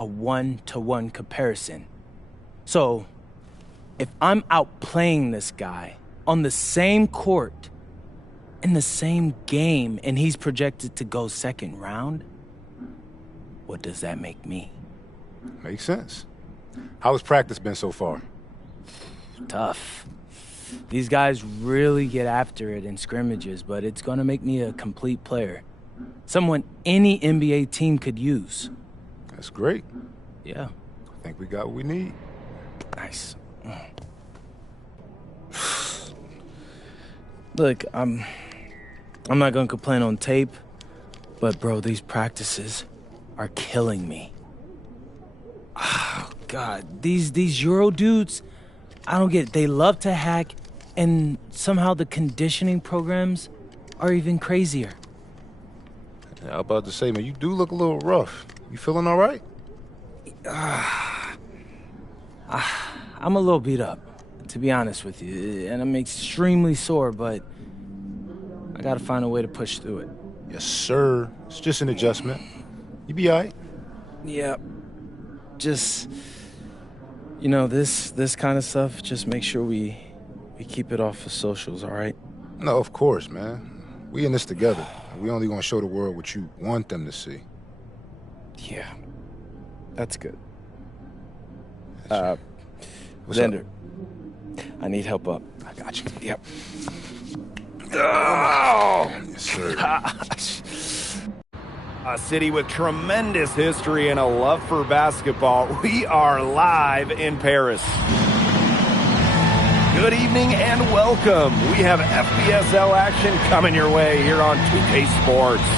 a one-to-one comparison. So, if I'm outplaying this guy on the same court, in the same game, and he's projected to go second round, what does that make me? Makes sense. How has practice been so far? Tough. These guys really get after it in scrimmages, but it's gonna make me a complete player. Someone any NBA team could use. That's great. Yeah. I think we got what we need. Nice. Look, I'm not gonna complain on tape, but bro, these practices are killing me. Oh, God, these Euro dudes, I don't get it. They love to hack, and somehow the conditioning programs are even crazier. Yeah, I was about to say, man, you do look a little rough. You feeling all right? I'm a little beat up, to be honest with you, and I'm extremely sore, but I gotta find a way to push through it. Yes, sir. It's just an adjustment. You be all right? Yeah. Just, you know, this kind of stuff, just make sure we keep it off of socials, all right? No, of course, man. We in this together. We only gonna show the world what you want them to see. Yeah. That's good. What's Xander, up? I need help up. I got you. Yep. Oh! Yes, sir. Gosh. A city with tremendous history and a love for basketball. We are live in Paris. Good evening and welcome. We have FBSL action coming your way here on 2K Sports.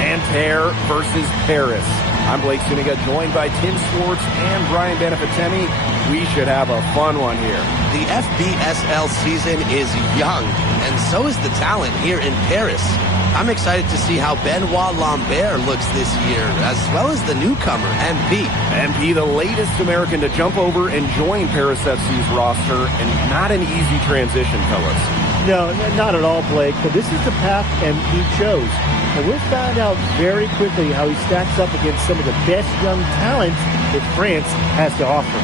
Nanterre versus Paris. I'm Blake Zuniga, joined by Tim Swartz and Brian Benefitemi. We should have a fun one here. The FBSL season is young, and so is the talent here in Paris. I'm excited to see how Benoit Lambert looks this year, as well as the newcomer, MP. MP, the latest American to jump over and join Paris FC's roster, and not an easy transition, fellas. No, not at all, Blake, but this is the path MP chose. And we'll find out very quickly how he stacks up against some of the best young talent that France has to offer.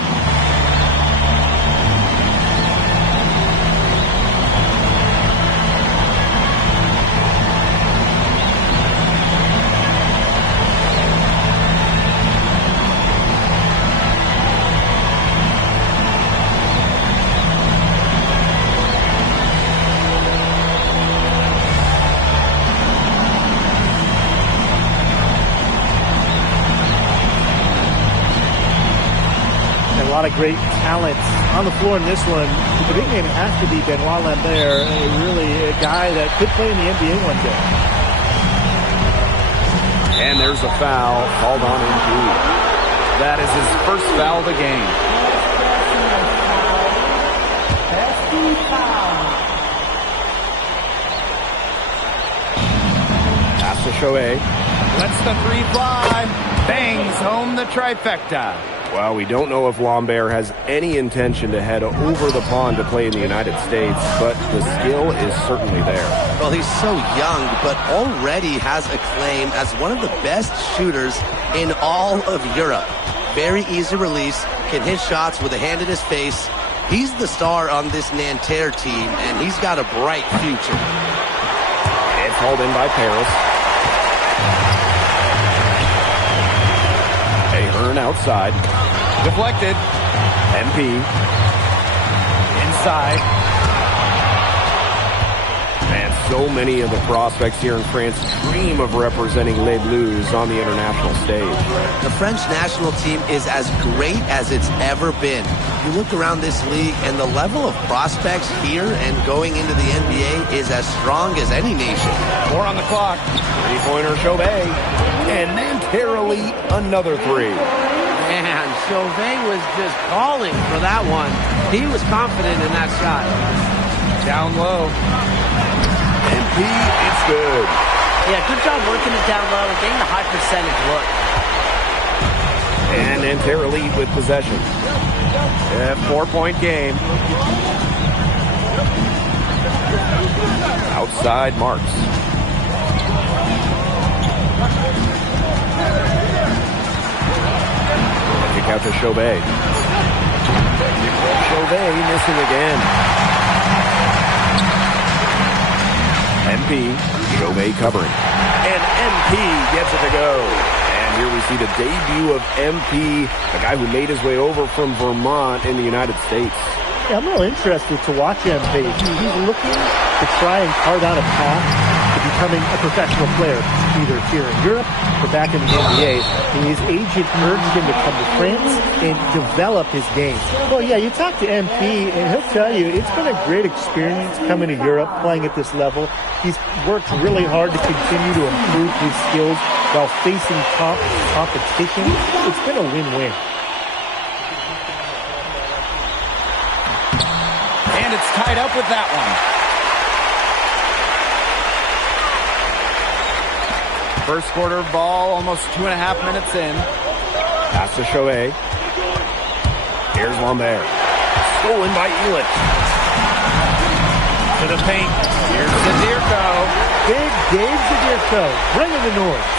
A lot of great talent on the floor in this one. The big name has to be Benoit Lambert, really a guy that could play in the NBA one day. And there's a foul called on MP. That is his first foul of the game. Pass to Shohei. Lets the three fly. Bangs home the trifecta. Well, we don't know if Lambert has any intention to head over the pond to play in the United States, but the skill is certainly there. Well, he's so young, but already has a claim as one of the best shooters in all of Europe. Very easy release, can hit shots with a hand in his face. He's the star on this Nanterre team, and he's got a bright future. It's hauled in by Paris. Ahern outside. Deflected. MP. Inside. And so many of the prospects here in France dream of representing Les Bleus on the international stage. The French national team is as great as it's ever been. You look around this league, and the level of prospects here and going into the NBA is as strong as any nation. 4 on the clock. Three-pointer Shohei. And Nanterre another three. Man, Chauvin was just calling for that one. He was confident in that shot. Down low. MP, it's good. Yeah, good job working it down low and getting the high percentage look. And Nanterre lead with possession. 4-point game. Outside Marks. Kick out to Chauvet. Chauvet missing again. MP, Chauvet covering. And MP gets it to go. And here we see the debut of MP, a guy who made his way over from Vermont in the United States. Yeah, I'm real interested to watch MP. He's looking to try and carve out a path to becoming a professional player, either here in Europe or back in the NBA. And his agent urged him to come to France and develop his game. Well, yeah, you talk to MP, and he'll tell you it's been a great experience coming to Europe, playing at this level. He's worked really hard to continue to improve his skills while facing top competition. It's been a win-win. And it's tied up with that one. First quarter ball, almost 2.5 minutes in. Pass to Chauvet. Here's Lambert. Stolen by Elitch. To the paint. Here's Zadirko. Big Dave Zadirko, bringing the noise.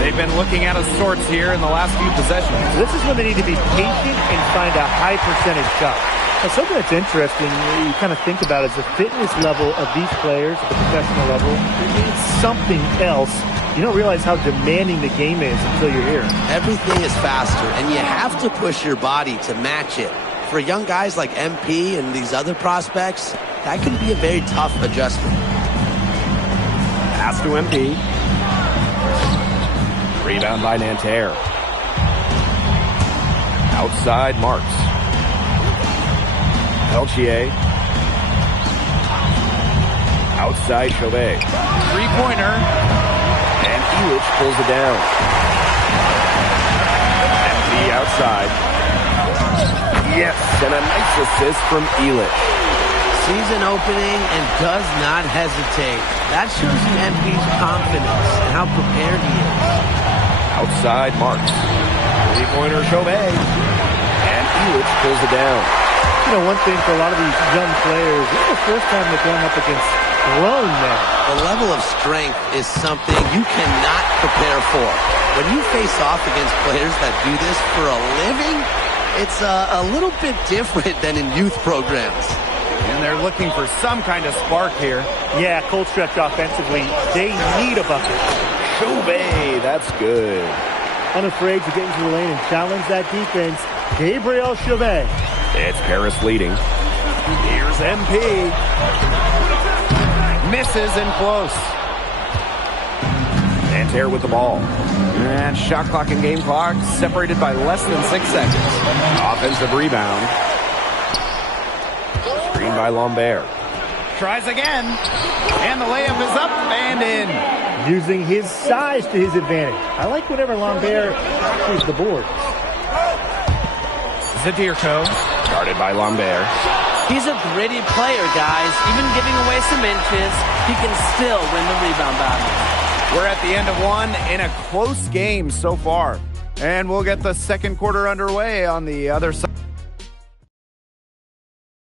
They've been looking out of sorts here in the last few possessions. This is when they need to be patient and find a high percentage shot. Now, something that's interesting, you kind of think about, is the fitness level of these players at the professional level. It's something else. You don't realize how demanding the game is until you're here. Everything is faster, and you have to push your body to match it. For young guys like MP and these other prospects, that can be a very tough adjustment. Pass to MP. Rebound by Nanterre. Outside Marks. Peltier. Outside Chauvet. Three-pointer. And Elitch pulls it down. MP outside. Yes, and a nice assist from Elitch. Sees an opening and does not hesitate. That shows you MP's confidence and how prepared he is. Outside Marks. Three-pointer Chauvet. And Elitch pulls it down. You know, one thing for a lot of these young players, this is the first time they're going up against grown men. The level of strength is something you cannot prepare for. When you face off against players that do this for a living, it's a little bit different than in youth programs. And they're looking for some kind of spark here. Yeah, cold stretch offensively. They need a bucket. Chauvet, that's good. Unafraid to get into the lane and challenge that defense, Gabriel Chauvet. It's Paris leading. Here's MP. Misses and close. Nanterre with the ball. And shot clock and game clock separated by less than 6 seconds. Offensive rebound. Screen by Lambert. Tries again. And the layup is up and in. Using his size to his advantage. I like whenever Lambert captures the board. Zadirko. Guarded by Lambert. He's a gritty player, guys. Even giving away some inches, he can still win the rebound battle. We're at the end of one in a close game so far. And we'll get the second quarter underway on the other side.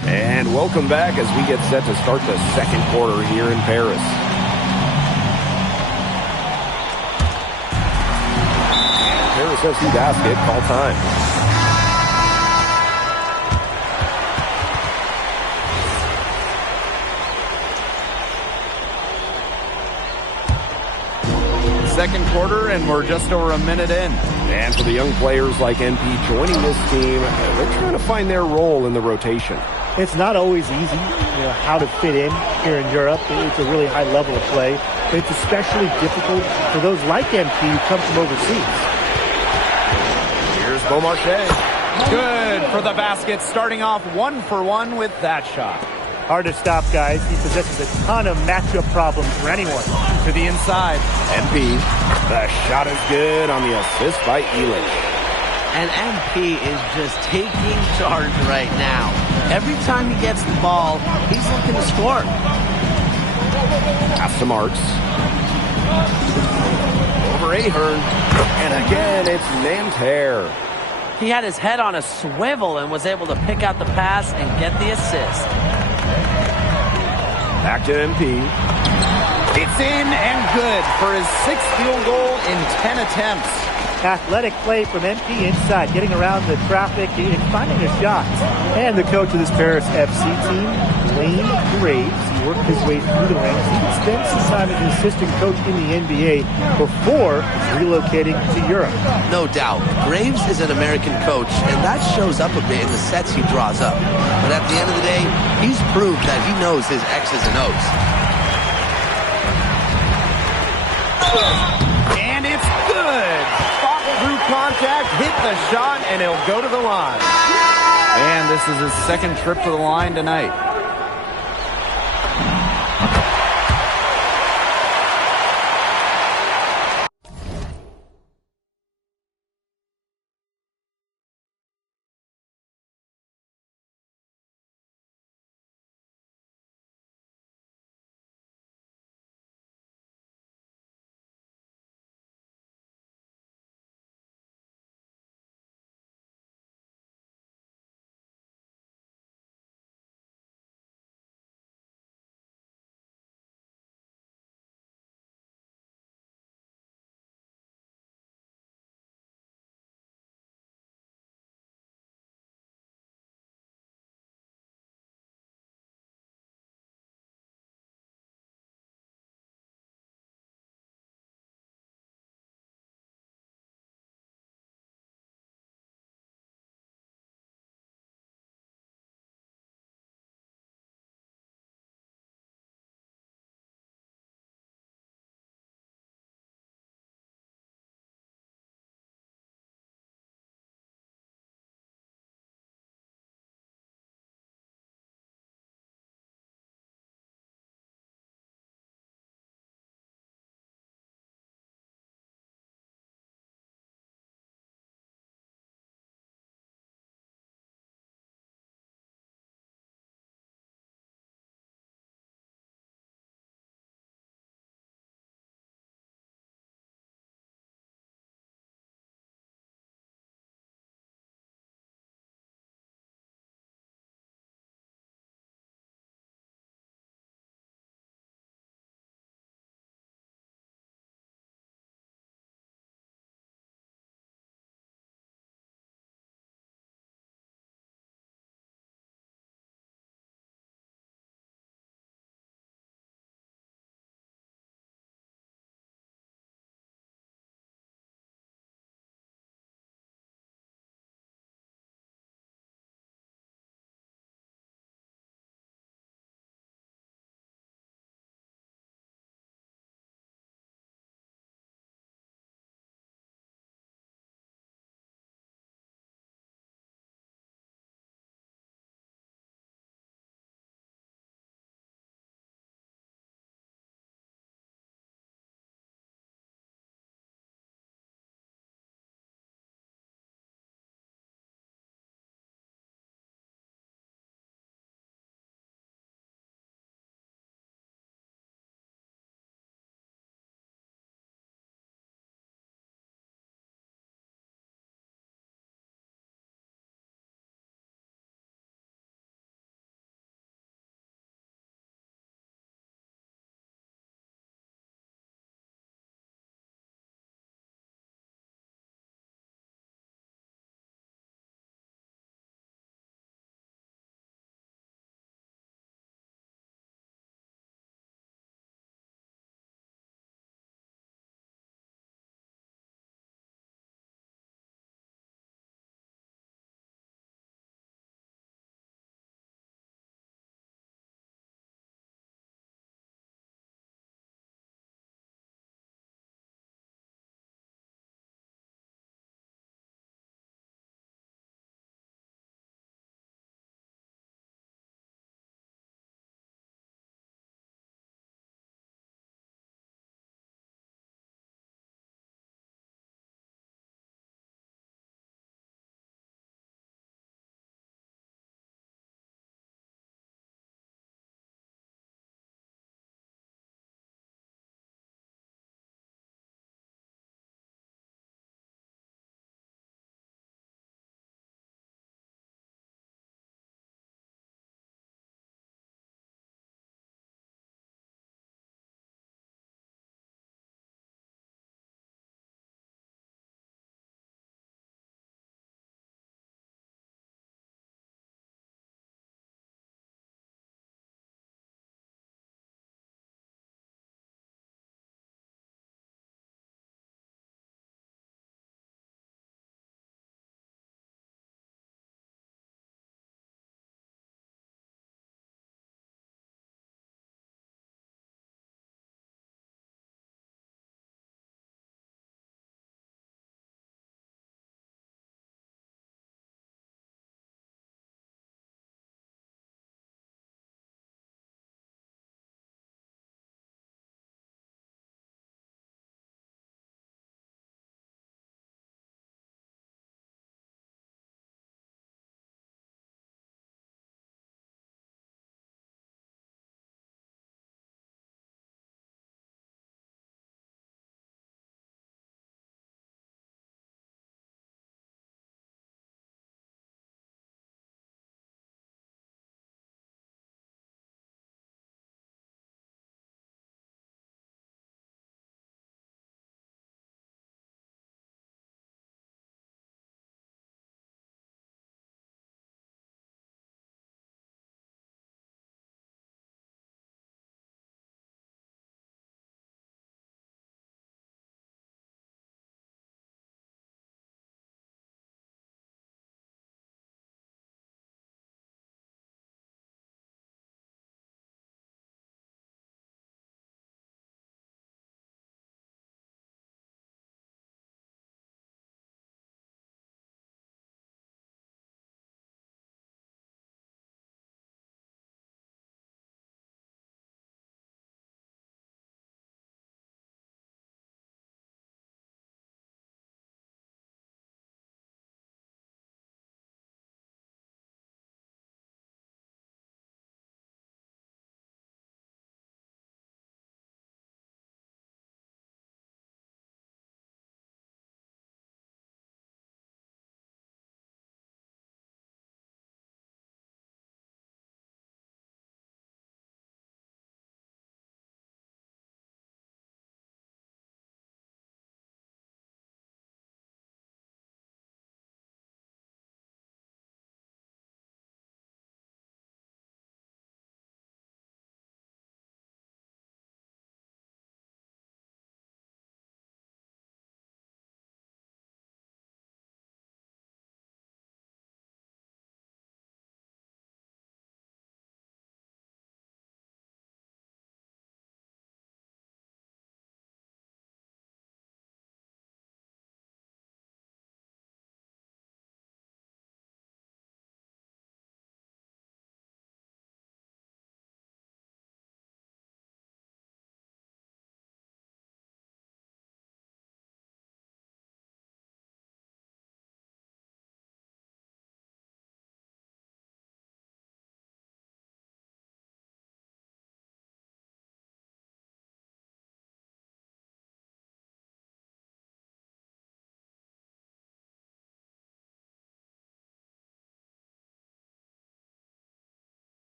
And welcome back as we get set to start the second quarter here in Paris. Paris FC basket, call time. Second quarter, and we're just over a minute in. And for the young players like MP joining this team, they're trying to find their role in the rotation. It's not always easy, how to fit in here in Europe. It's a really high level of play. But it's especially difficult for those like MP who come from overseas. Here's Beaumarchais. Good for the basket, starting off 1 for 1 with that shot. Hard to stop, guys. He possesses a ton of matchup problems for anyone. To the inside. MP. The shot is good on the assist by Elitch. And MP is just taking charge right now. Every time he gets the ball, he's looking to score. Pass to Marks. Over Ahern. And again, it's Nanterre. He had his head on a swivel and was able to pick out the pass and get the assist. Back to MP. It's in and good for his 6th field goal in 10 attempts. Athletic play from MP inside, getting around the traffic and finding a shot. And the coach of this Paris FC team, Lane Graves, he worked his way through the ranks. He spent some time as an assistant coach in the NBA before relocating to Europe. No doubt. Graves is an American coach, and that shows up a bit in the sets he draws up. But at the end of the day, he's proved that he knows his X's and O's. And it's good. Fought through contact, hit the shot, and he'll go to the line. And this is his second trip to the line tonight.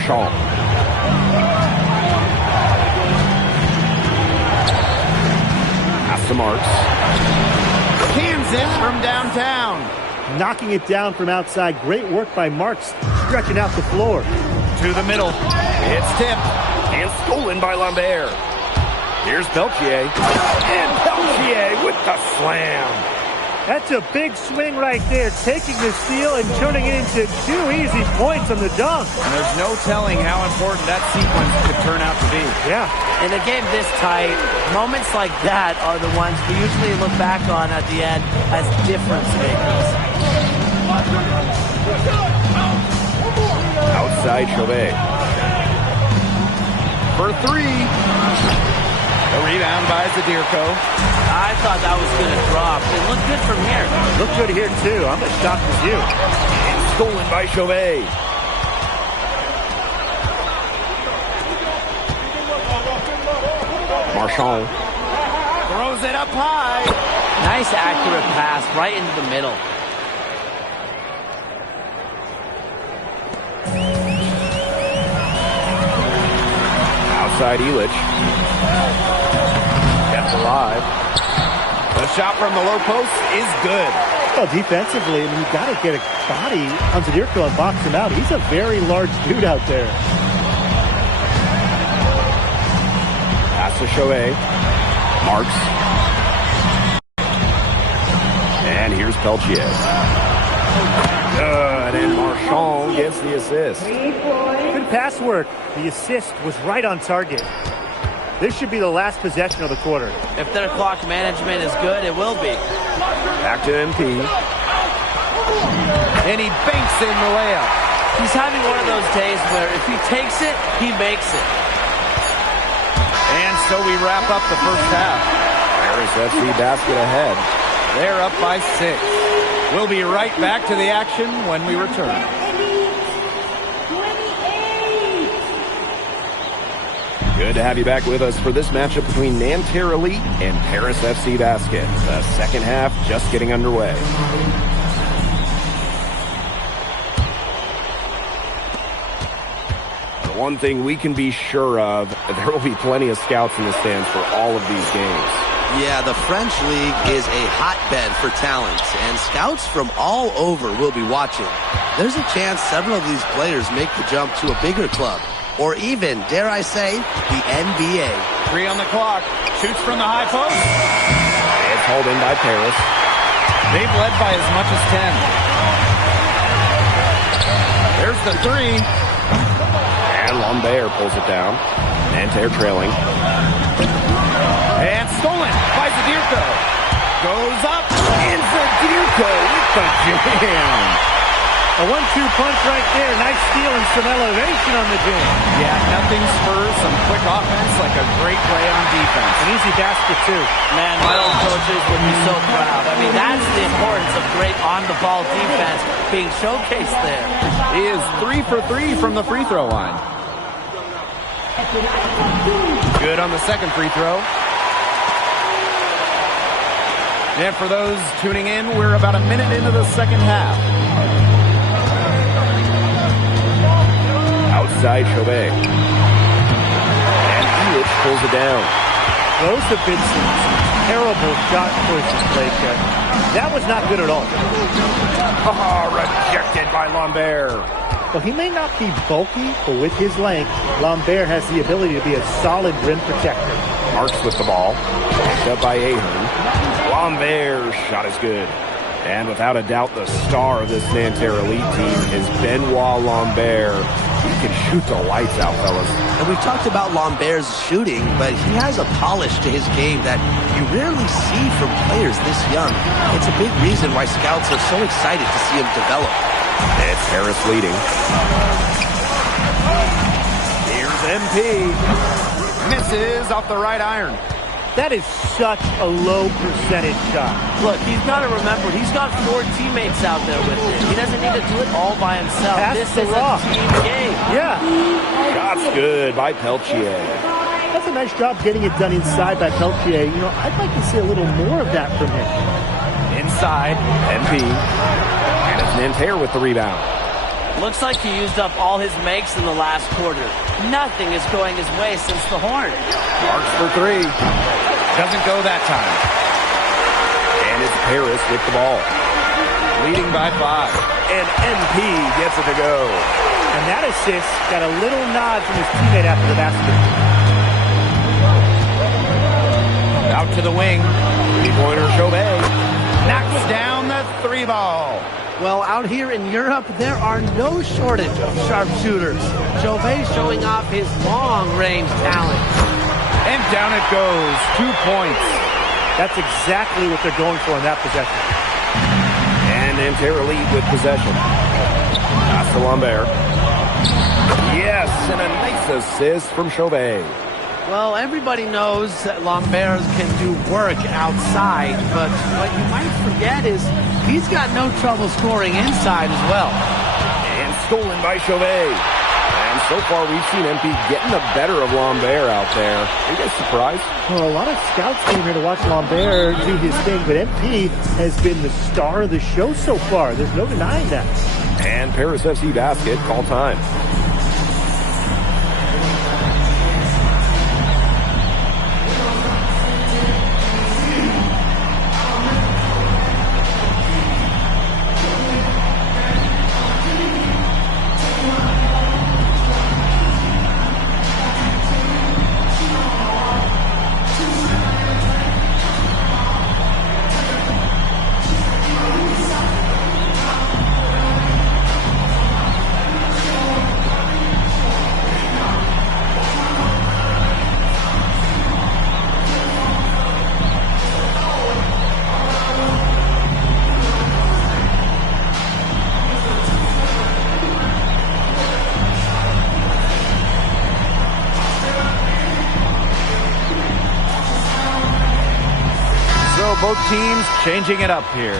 Marshall. Pass to Marks. Cans it from downtown. Knocking it down from outside. Great work by Marks, stretching out the floor. To the middle. It's tipped. And stolen by Lambert. Here's Peltier. And Peltier with the slam. That's a big swing right there, taking the steal and turning it into 2 easy points on the dunk. And there's no telling how important that sequence could turn out to be. Yeah. In a game this tight, moments like that are the ones we usually look back on at the end as difference makers. Outside Chauvet. For 3. A rebound by Zadirko. I thought that was going to drop. It looked good from here. Looked good here, too. I'm as shocked as you. And stolen by Chauvet. Marchand. Throws it up high. Nice accurate pass right into the middle. Outside Elich. Kept alive. The shot from the low post is good. Well, defensively, I mean, you got to get a body on Zadirko and box him out. He's a very large dude out there. Pass to Chauvet. Marks. And here's Peltier. Good, and Marchand gets the assist. Good pass work. The assist was right on target. This should be the last possession of the quarter. If their clock management is good, it will be. Back to MP. And he banks in the layup. He's having one of those days where if he takes it, he makes it. And so we wrap up the first half. Paris FC basket ahead. They're up by 6. We'll be right back to the action when we return. Good to have you back with us for this matchup between Nanterre Elite and Paris FC Basket. The second half just getting underway. The one thing we can be sure of, there will be plenty of scouts in the stands for all of these games. Yeah, the French League is a hotbed for talent, and scouts from all over will be watching. There's a chance several of these players make the jump to a bigger club, or even, dare I say, the NBA. 3 on the clock. Shoots from the high post. It's hauled in by Paris. They've led by as much as 10. There's the 3. And Lambert pulls it down. Nanterre trailing. And stolen by Zadirko. Goes up. And Zadirko with the jam. A 1-2 punch right there. Nice steal and some elevation on the jam. Yeah, nothing spurs some quick offense like a great play on defense. An easy basket, too. Man, my old coaches would be so proud. I mean, that's the importance of great on-the-ball defense being showcased there. He is 3 for 3 from the free throw line. Good on the second free throw. And for those tuning in, we're about a minute into the second half. Outside Chauvet. And Elich pulls it down. Those have been some terrible shot choices, Blake. That was not good at all. Rejected by Lambert. Well, he may not be bulky, but with his length, Lambert has the ability to be a solid rim protector. Marks with the ball. Picked up by Ahern. Lambert's shot is good. And without a doubt, the star of this Nanterre Elite team is Benoit Lambert. He can shoot the lights out, fellas. And we've talked about Lambert's shooting, but he has a polish to his game that you rarely see from players this young. It's a big reason why scouts are so excited to see him develop. It's Paris leading. Here's MP. Misses off the right iron. That is such a low percentage shot. Look, he's got to remember, he's got 4 teammates out there with him. He doesn't need to do it all by himself. Pass this the is rock. a team game. Yeah. Shot's good by Peltier. That's a nice job getting it done inside by Peltier. You know, I'd like to see a little more of that from him. Inside. MP. And it's Nanterre with the rebound. Looks like he used up all his makes in the last quarter. Nothing is going his way since the horn. Marks for three. Doesn't go that time. And it's Paris with the ball. Leading by 5. And MP gets it to go. And that assist got a little nod from his teammate after the basket. Out to the wing. Three-pointer, Chauvet. Knocks down the 3 ball. Well, out here in Europe, there are no shortage of sharpshooters. Chauvet showing off his long-range talent. And down it goes. 2 points. That's exactly what they're going for in that possession. And Nanterre lead with possession. Pass to Lambert. Yes, and a nice assist from Chauvet. Well, everybody knows that Lambert can do work outside, but what you might forget is he's got no trouble scoring inside as well. And stolen by Chauvet. And so far, we've seen MP getting the better of Lambert out there. Are you guys surprised? Well, a lot of scouts came here to watch Lambert do his thing, but MP has been the star of the show so far. There's no denying that. And Paris FC basket, call time. Both teams changing it up here.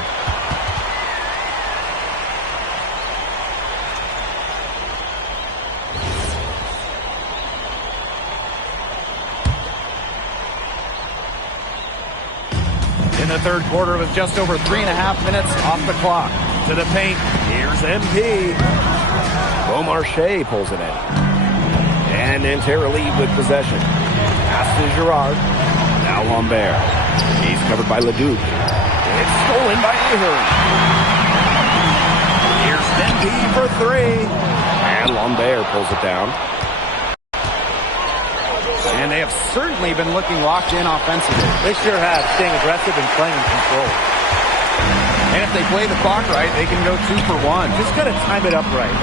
In the third quarter, with just over 3.5 minutes off the clock. To the paint. Here's MP. Beaumarchais pulls it in. And Nanterre lead with possession. Pass to Girard. Now Lambert. He's covered by Leduc. It's stolen by Ahern. Here's MP for 3. And Lambert pulls it down. And they have certainly been looking locked in offensively. They sure have, staying aggressive and playing in control. And if they play the clock right, they can go 2 for 1. Just got to time it up right.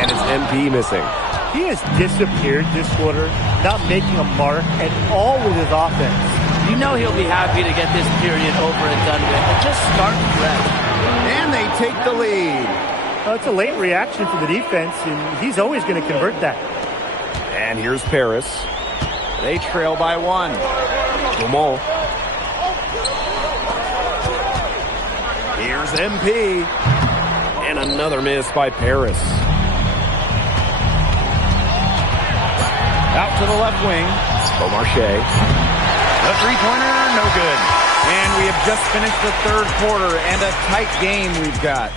And it's MP missing. He has disappeared this quarter, not making a mark at all with his offense. You know he'll be happy to get this period over and done with and just start fresh. And they take the lead. Well, it's a late reaction for the defense, and he's always going to convert that. And here's Paris. They trail by 1. Dumont. Here's MP. And another miss by Paris. Out to the left wing. Beaumarchais. The three-pointer, no good. And we have just finished the third quarter, and a tight game we've got.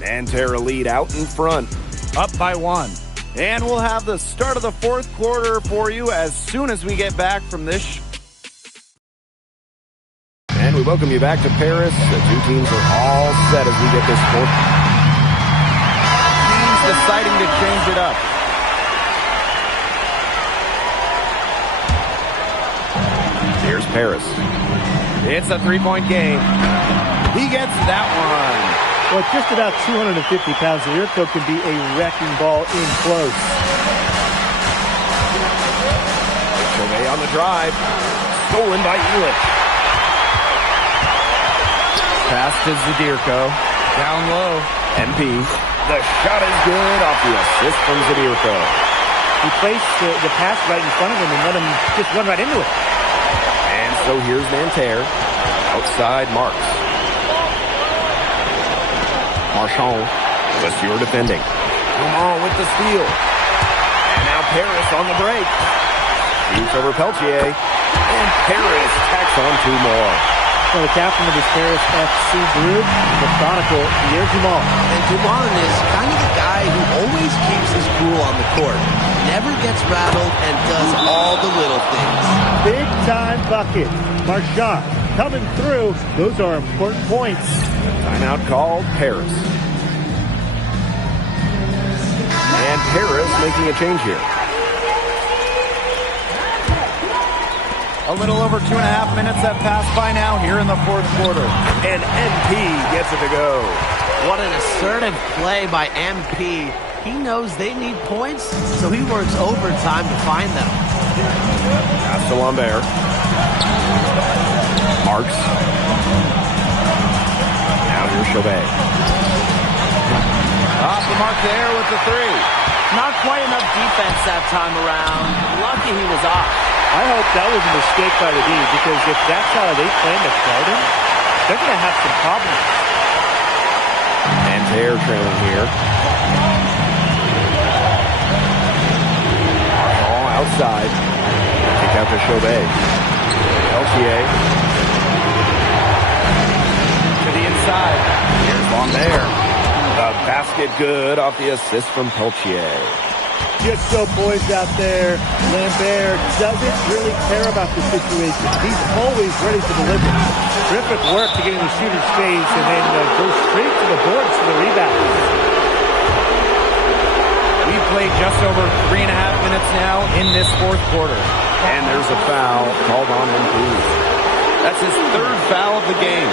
Nanterre lead out in front. Up by 1. And we'll have the start of the fourth quarter for you as soon as we get back from this. And we welcome you back to Paris. The two teams are all set as we get this fourth. Teams deciding to change it up. Here's Paris. It's a three-point game. He gets that one. Well, just about 250 pounds, Lirko can be a wrecking ball in close. Chauvet on the drive. Stolen by Elich. Pass to Zadirko. Down low. MP. The shot is good off the assist from Zadirko. He placed the pass right in front of him and let him just run right into it. And so here's Nanterre. Outside Marks. Marchand. Lesieur defending. Dumont with the steal. And now Paris on the break. Shoots over Peltier. And Paris tacks on 2 more. Well, the captain of this Paris FC group, methodical Pierre Dumont. And Dumont is kind of the guy who always keeps his cool on the court. Never gets rattled and does all the little things. Big time bucket. Marchand coming through. Those are important points. Timeout called Paris. And Paris making a change here. A little over 2.5 minutes have passed by now here in the fourth quarter. And MP gets it to go. What an assertive play by MP. He knows they need points, so he works overtime to find them. Pass to Lambert. Marks. Now here's Chauvet. Off the mark there with the three. Not quite enough defense that time around. Lucky he was off. I hope that was a mistake by the D, because if that's how they plan to guard him, they're going to have some problems. And Taylor trailing here. All outside. Kick out to Chauvet. Peltier. To the inside. Here's Lambert. The basket good off the assist from Peltier. Just so poised out there. Lambert doesn't really care about the situation. He's always ready to deliver. Terrific work to get in the shooter's face and then go straight to the boards for the rebound. We've played just over 3.5 minutes now in this fourth quarter. And there's a foul called on MP. That's his third foul of the game.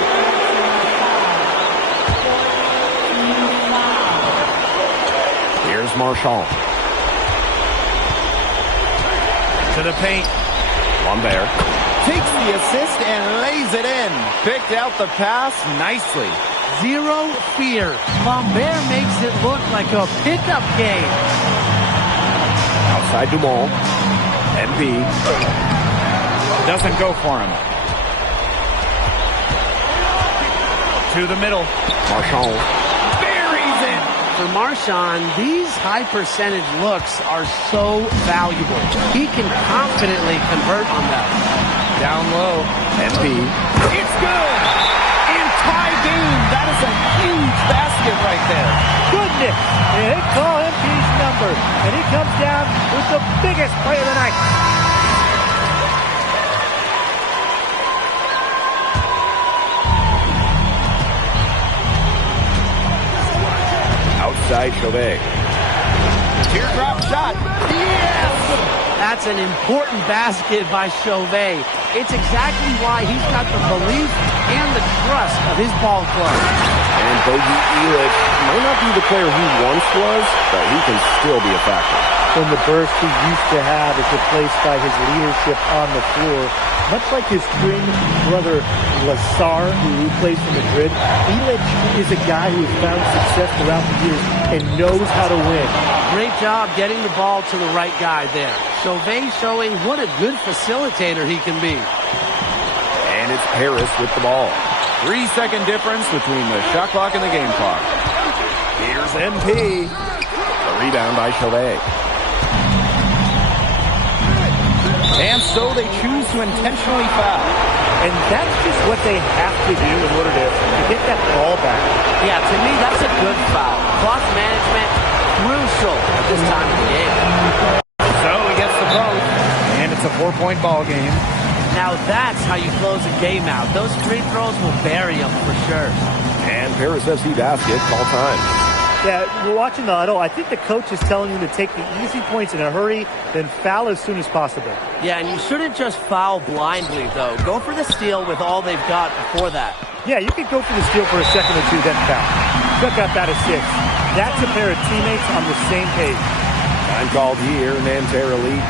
Here's Marchand. To the paint. Lambert. Takes the assist and lays it in. Picked out the pass nicely. Zero fear. Lambert makes it look like a pickup game. Outside Dumont. MP. Doesn't go for him. To the middle. Marchand. Buries it. For Marchand, these high percentage looks are so valuable. He can confidently convert on them. Down low. MP. It's good. In tie game. That is a huge basket right there. Goodness! And they call MP's number, and he comes down with the biggest play of the night. Outside Chauvet. Teardrop shot. Yes! That's an important basket by Chauvet. It's exactly why he's got the belief and the trust of his ball club. And Bogi Elic might not be the player he once was, but he can still be a factor. When the burst he used to have is replaced by his leadership on the floor, much like his twin brother Lazar, who plays for Madrid, Elic is a guy who has found success throughout the years and knows how to win. Great job getting the ball to the right guy there. Chauvet showing what a good facilitator he can be. And it's Paris with the ball. 3-second difference between the shot clock and the game clock. Here's MP. The rebound by Chauvet. And so they choose to intentionally foul. And that's just what they have to do in order to get that ball back. Yeah, to me, that's a good foul. Clock management, crucial at this time of the game. So he gets the vote, and it's a 4-point ball game. Now that's how you close a game out. Those free throws will bury them for sure. And Paris FC basket, call time. Yeah, we're watching the huddle. I think the coach is telling them to take the easy points in a hurry, then foul as soon as possible. Yeah, and you shouldn't just foul blindly, though. Go for the steal with all they've got before that. Yeah, you could go for the steal for a second or two, then foul. Took up that assist. That's a pair of teammates on the same page. Time called here, Nanterre Elite.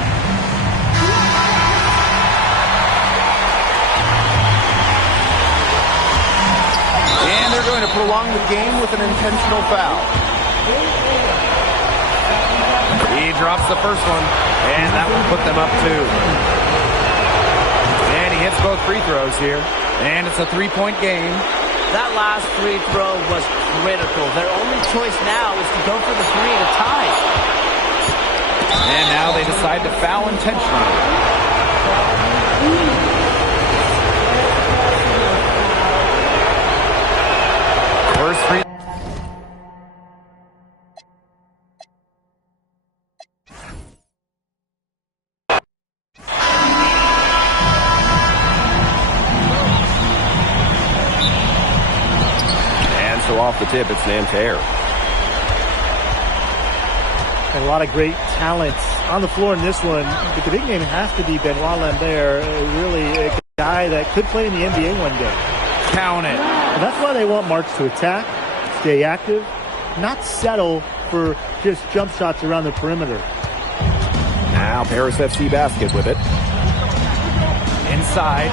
And they're going to prolong the game with an intentional foul. He drops the first one, and that will put them up 2. And he hits both free throws here, and it's a 3-point game. That last free throw was critical. Their only choice now is to go for the 3 to tie. And now they decide to foul intentionally. off the tip, it's Nanterre. And a lot of great talent on the floor in this one. But the big name has to be Benoit Lambert, really a guy that could play in the NBA one day. Count it. And that's why they want Marks to attack, stay active, not settle for just jump shots around the perimeter. Now Paris FC basket with it. Inside.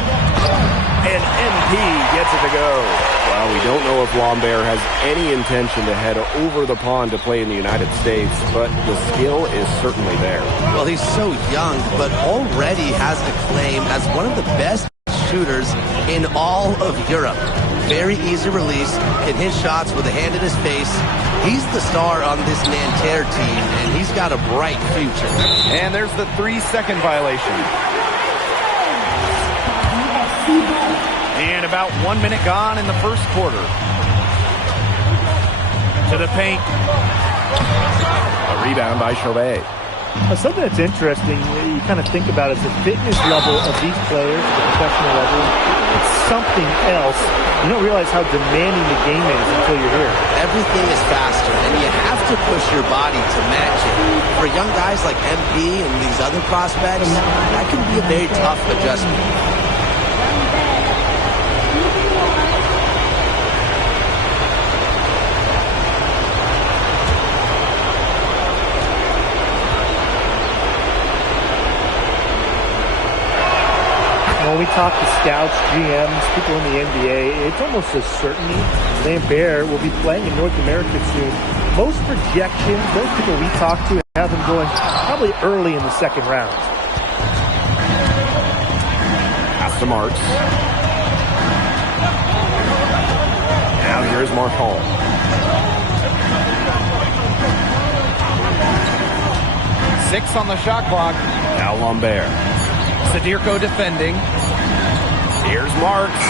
And MP gets it to go. Well, we don't know if Lambert has any intention to head over the pond to play in the United States, but the skill is certainly there. Well, he's so young, but already has acclaim as one of the best shooters in all of Europe. Very easy release, can hit shots with a hand in his face. He's the star on this Nanterre team, and he's got a bright future. And there's the 3-second violation. And about 1 minute gone in the first quarter. To the paint. A rebound by Chauvet. Something that's interesting, you kind of think about, is the fitness level of these players at the professional level. It's something else. You don't realize how demanding the game is until you're here. Everything is faster, and you have to push your body to match it. For young guys like MP and these other prospects, that can be a very tough adjustment. When we talk to scouts, GMs, people in the NBA, it's almost a certainty Lambert will be playing in North America soon. Most projections, those people we talk to, have him going probably early in the second round. Pass to Marks. Now here's Marchand. Six on the shot clock. Now Lambert. Sadirko defending. Here's Marks.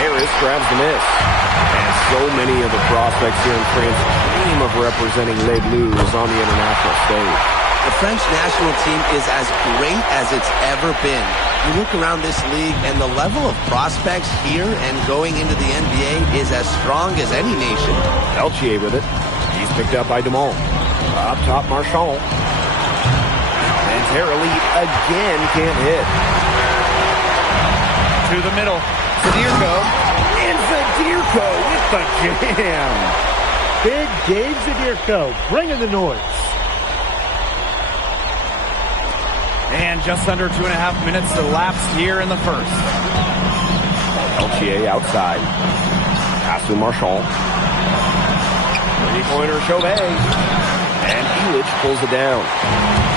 Harris grabs the miss. And so many of the prospects here in France dream of representing Les Bleus on the international stage. The French national team is as great as it's ever been. You look around this league, and the level of prospects here and going into the NBA is as strong as any nation. Peltier with it. He's picked up by Dumont. Up top, Marchand. Nanterre Elite again can't hit. To the middle. Sadirko. And Sadirko with the jam. Big Dave Sadirko bringing the noise. And just under 2.5 minutes elapsed here in the first. Peltier outside. Pass to Marchand. Three-pointer Chauvet. And Illich pulls it down.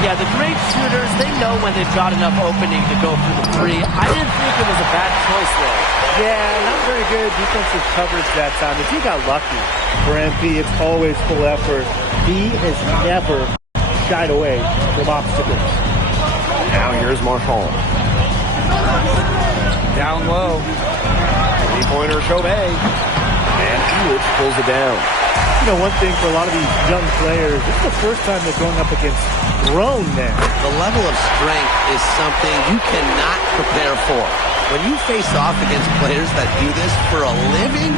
Yeah, the great shooters, they know when they've got enough opening to go for the three. I didn't think it was a bad choice there. Yeah, not very good defensive coverage that time. If he got lucky for MP, it's always full effort. He has never shied away from obstacles. Now here's Marchand. Down low. Three-pointer Chauvet. And Illich pulls it down. You know, one thing for a lot of these young players, this is the first time they're going up against grown men. The level of strength is something you cannot prepare for. When you face off against players that do this for a living,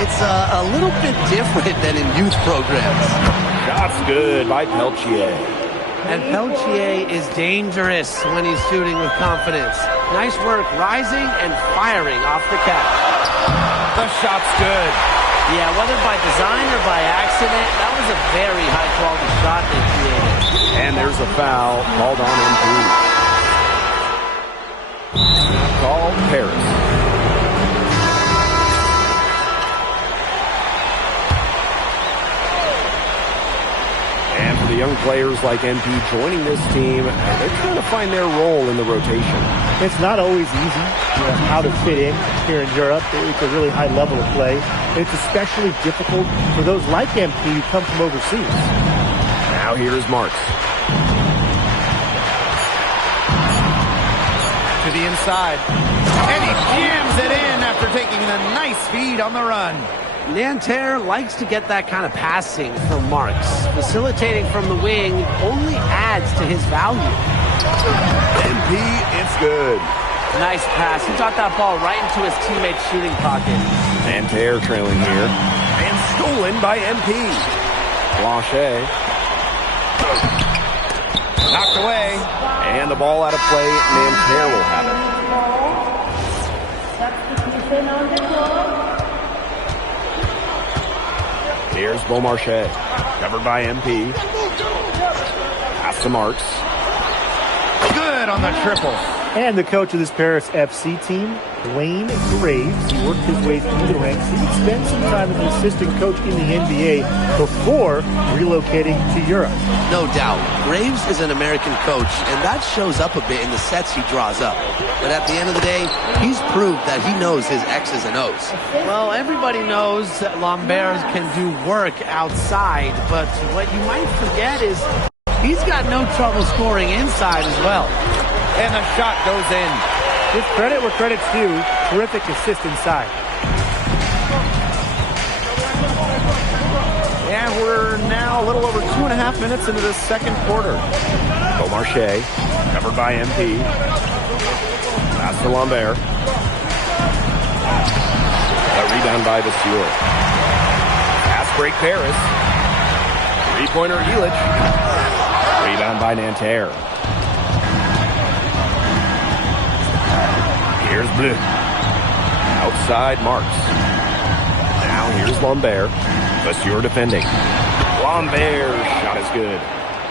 it's a little bit different than in youth programs. Shots good by Peltier. And Peltier is dangerous when he's shooting with confidence. Nice work rising and firing off the catch. The shot's good. Yeah, whether by design or by accident, that was a very high-quality shot they created. And there's a foul called on MP. Called Paris. And for the young players like MP joining this team, they're trying to find their role in the rotation. It's not always easy, you know, how to fit in here in Europe. It's a really high level of play. It's especially difficult for those like MP who come from overseas. Now here's Marks. To the inside. And he jams it in after taking a nice feed on the run. Nanterre likes to get that kind of passing from Marks. Facilitating from the wing only adds to his value. MP, it's good. Nice pass. He got that ball right into his teammate's shooting pocket. Nanterre trailing here. And stolen by MP. Blanchet. Knocked away. And the ball out of play. Nanterre will have it. Here's Beaumarchais. Covered by MP. Pass to Marks. Good on the triple. And the coach of this Paris FC team, Wayne Graves, he worked his way through the ranks. He would spend some time as an assistant coach in the NBA before relocating to Europe. No doubt. Graves is an American coach, and that shows up a bit in the sets he draws up. But at the end of the day, he's proved that he knows his X's and O's. Well, everybody knows that Lambert can do work outside, but what you might forget is he's got no trouble scoring inside as well. And the shot goes in. Give credit where credit's due. Terrific assist inside. And we're now a little over 2.5 minutes into the second quarter. Beaumarchais, covered by MP. Pass to Lambert. A rebound by Vasseur. Pass break Paris. Three-pointer Illich. Rebound by Nanterre. Here's Bleu. Outside Marks. Now here's Lambert. Vasseur defending. Lambert's shot is good.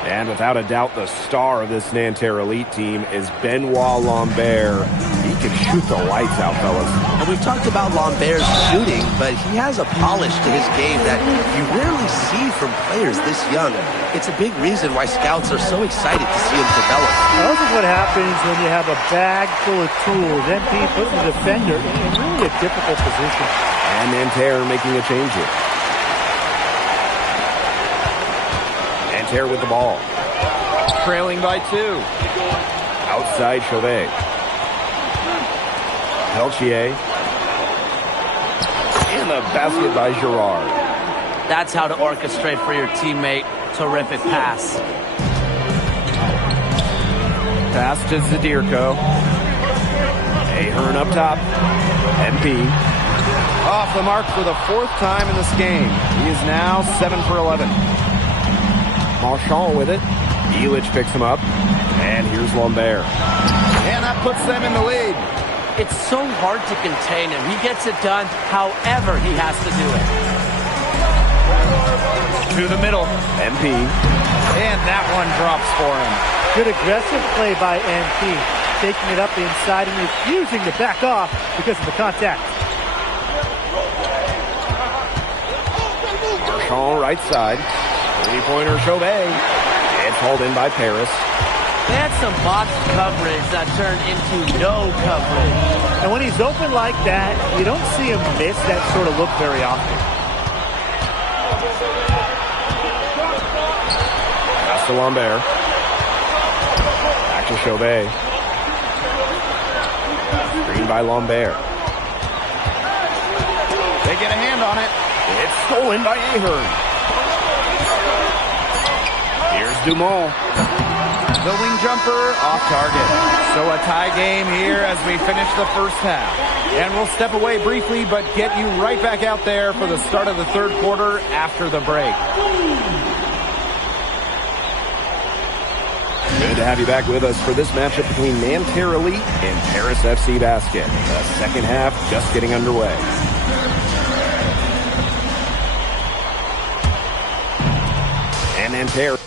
And without a doubt, the star of this Nanterre elite team is Benoit Lambert. He can shoot the lights out, fellas. And we've talked about Lambert's shooting, but he has a polish to his game that you rarely see from players this young. It's a big reason why scouts are so excited to see him develop. Now, this is what happens when you have a bag full of tools. MP puts the defender in really a difficult position. And Nanterre making a change here. Nanterre with the ball. Trailing by 2. Outside Chauvet. Peltier. And the basket by Girard. That's how to orchestrate for your teammate. Terrific pass. Pass to Zadirko. Ahern up top. MP. Off the mark for the 4th time in this game. He is now 7 for 11. Marchand with it. Illich picks him up. And here's Lambert. And that puts them in the lead. It's so hard to contain him. He gets it done however he has to do it. To the middle. MP. And that one drops for him. Good aggressive play by MP. Taking it up inside and refusing to back off because of the contact. Marchand right side. Three-pointer Chauvet. It's hauled in by Paris. They had some box coverage that turned into no coverage. And when he's open like that, you don't see him miss that sort of look very often. Pass to Lambert. Back to Chauvet. Screen by Lambert. They get a hand on it. It's stolen by Ahern. Here's Dumont. The wing jumper off target. So a tie game here as we finish the first half. And we'll step away briefly, but get you right back out there for the start of the third quarter after the break. Good to have you back with us for this matchup between Nanterre Elite and Paris FC Basket. The second half just getting underway. And Nanterre